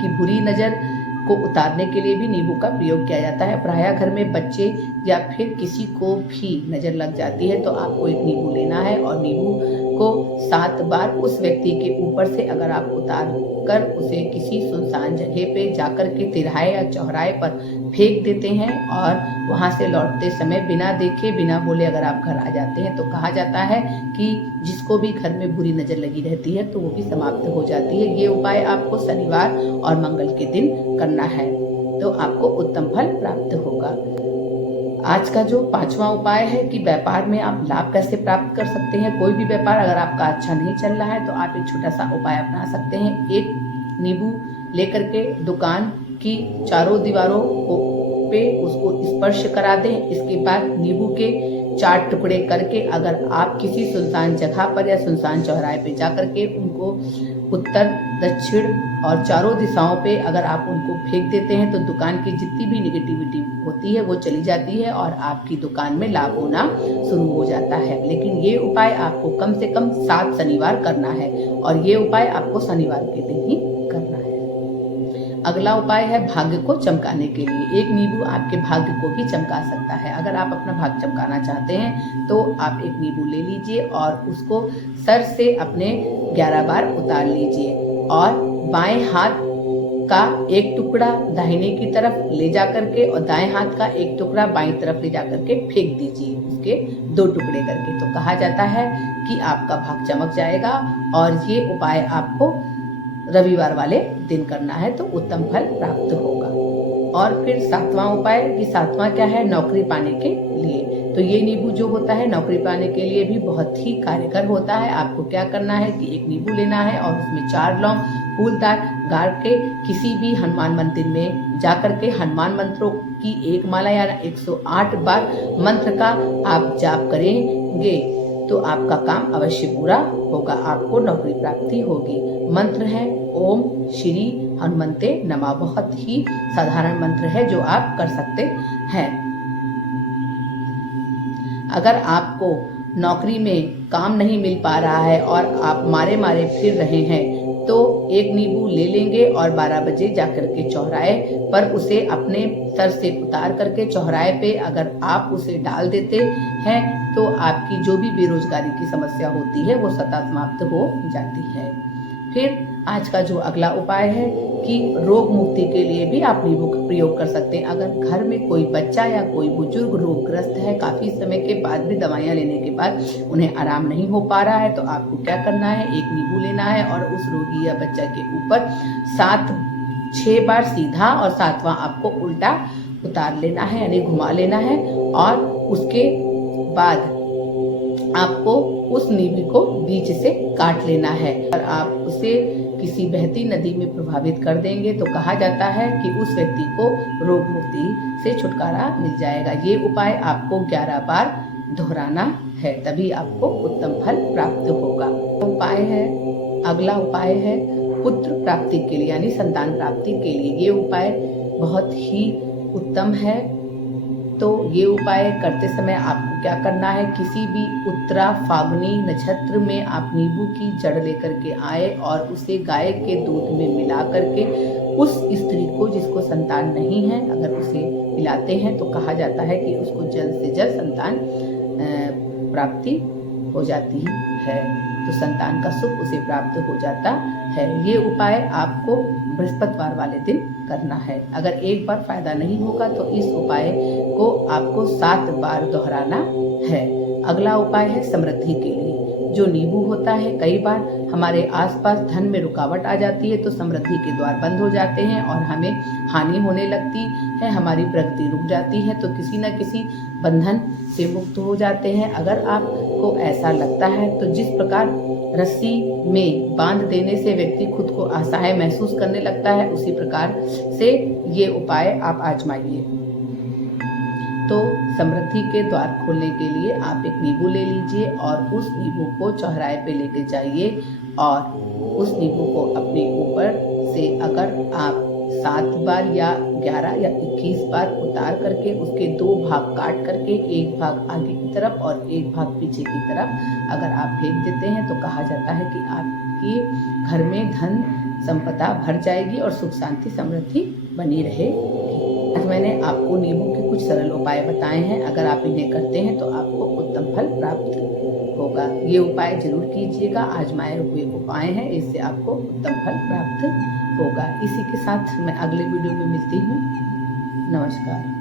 कि बुरी नज़र को उतारने के लिए भी नींबू का प्रयोग किया जाता है। प्रायः घर में बच्चे या फिर किसी को भी नज़र लग जाती है तो आपको एक नींबू लेना है और नींबू को 7 बार उस व्यक्ति के ऊपर से अगर आप उतार कर उसे किसी सुनसान जगह पे जाकर के तिराहे या चौराहे पर फेंक देते हैं और वहाँ से लौटते समय बिना देखे बिना बोले अगर आप घर आ जाते हैं तो कहा जाता है कि जिसको भी घर में बुरी नज़र लगी रहती है तो वो भी समाप्त हो जाती है। ये उपाय आपको शनिवार और मंगल के दिन करना है तो आपको उत्तम फल प्राप्त होगा। आज का जो 5वां उपाय है कि व्यापार में आप लाभ कैसे प्राप्त कर सकते हैं। कोई भी व्यापार अगर आपका अच्छा नहीं चल रहा है तो आप एक छोटा सा उपाय अपना सकते हैं। एक नींबू लेकर के दुकान की चारों दीवारों पे उसको स्पर्श करा दें। इसके बाद नींबू के 4 टुकड़े करके अगर आप किसी सुनसान जगह पर या सुनसान चौराहे पे जाकर के उनको उत्तर दक्षिण और चारों दिशाओं पे अगर आप उनको फेंक देते हैं तो दुकान की जितनी भी निगेटिविटी होती है वो चली जाती है और आपकी दुकान में लाभ होना शुरू हो जाता है। लेकिन ये उपाय आपको कम से कम 7 शनिवार करना है और ये उपाय आपको शनिवार के दिन ही करना है। अगला उपाय है भाग्य को चमकाने के लिए। एक नींबू आपके भाग्य को भी चमका सकता है। अगर आप अपना भाग्य चमकाना चाहते हैं तो आप एक नींबू ले लीजिए और उसको सर से अपने 11 बार उतार लीजिए और बाएं हाथ का एक टुकड़ा दाहिने की तरफ ले जा करके और दाएं हाथ का एक टुकड़ा बाईं तरफ ले जा करके फेंक दीजिए, उसके 2 टुकड़े करके। तो कहा जाता है कि आपका भाग्य चमक जाएगा और ये उपाय आपको रविवार वाले दिन करना है तो उत्तम फल प्राप्त होगा। और फिर 7वां उपाय कि 7वां क्या है, नौकरी पाने के लिए। तो ये नींबू जो होता है नौकरी पाने के लिए भी बहुत ही कारगर होता है। आपको क्या करना है कि एक नींबू लेना है और उसमें 4 लौंग फूलदार गाड़ के किसी भी हनुमान मंदिर में जाकर के हनुमान मंत्रों की एक माला या 108 बार मंत्र का आप जाप करेंगे तो आपका काम अवश्य पूरा होगा, आपको नौकरी प्राप्ति होगी। मंत्र है ओम श्री हनुमंते नमः। बहुत ही साधारण मंत्र है जो आप कर सकते हैं। अगर आपको नौकरी में काम नहीं मिल पा रहा है और आप मारे मारे फिर रहे हैं तो एक नींबू ले लेंगे और 12 बजे जाकर के चौराहे पर उसे अपने सर से उतार करके चौराहे पे अगर आप उसे डाल देते हैं तो आपकी जो भी बेरोजगारी की समस्या होती है वो सतत समाप्त हो जाती है। फिर आज का जो अगला उपाय है कि रोग मुक्ति के लिए भी आप नींबू का प्रयोग कर सकते हैं। अगर घर में कोई बच्चा या कोई बुजुर्ग रोगग्रस्त है, काफी समय के बाद भी दवाइयां लेने के बाद उन्हें आराम नहीं हो पा रहा है तो आपको क्या करना है, एक नींबू लेना है और उस रोगी या बच्चा के ऊपर 6 बार सीधा और 7वां आपको उल्टा उतार लेना है यानी घुमा लेना है और उसके बाद आपको उस नींबू को बीच से काट लेना है और आप उसे किसी बहती नदी में प्रभावित कर देंगे तो कहा जाता है कि उस व्यक्ति को रोग मुक्ति से छुटकारा मिल जाएगा। ये उपाय आपको 11 बार दोहराना है तभी आपको उत्तम फल प्राप्त होगा। अगला उपाय है पुत्र प्राप्ति के लिए यानी संतान प्राप्ति के लिए। ये उपाय बहुत ही उत्तम है। तो ये उपाय करते समय आपको क्या करना है, किसी भी उत्तरा फाल्गुनी नक्षत्र में आप नींबू की जड़ लेकर के आए और उसे गाय के दूध में मिला करके उस स्त्री को जिसको संतान नहीं है अगर उसे पिलाते हैं तो कहा जाता है कि उसको जल्द से जल्द संतान प्राप्ति हो जाती है, तो संतान का सुख उसे प्राप्त हो जाता है। ये उपाय आपको बृहस्पतिवार वाले दिन करना है। अगर एक बार फायदा नहीं होगा तो इस उपाय को आपको 7 बार दोहराना है। अगला उपाय है समृद्धि के लिए। जो नींबू होता है, कई बार हमारे आसपास धन में रुकावट आ जाती है तो समृद्धि के द्वार बंद हो जाते हैं और हमें हानि होने लगती है, हमारी प्रगति रुक जाती है, तो किसी न किसी बंधन से मुक्त हो जाते हैं। अगर आपको ऐसा लगता है तो जिस प्रकार रस्सी में बांध देने से व्यक्ति खुद को असहाय महसूस करने लगता है उसी प्रकार से ये उपाय आप आजमाइए। तो समृद्धि के द्वार खोलने के लिए आप एक नींबू ले लीजिए और उस नींबू को चौराहे पे लेके जाइए और उस नींबू को अपने ऊपर से अगर आप 7 बार या 11 या 21 बार उतार करके उसके 2 भाग काट करके एक भाग आगे की तरफ और एक भाग पीछे की तरफ अगर आप फेंक देते हैं तो कहा जाता है कि आपके घर में धन संपदा भर जाएगी और सुख शांति समृद्धि बनी रहेगी। आज मैंने आपको नींबू के कुछ सरल उपाय बताए हैं। अगर आप इन्हें करते हैं तो आपको उत्तम फल प्राप्त होगा। ये उपाय जरूर कीजिएगा, आजमाए हुए उपाय हैं, इससे आपको उत्तम फल प्राप्त होगा। इसी के साथ मैं अगले वीडियो में मिलती हूँ। नमस्कार।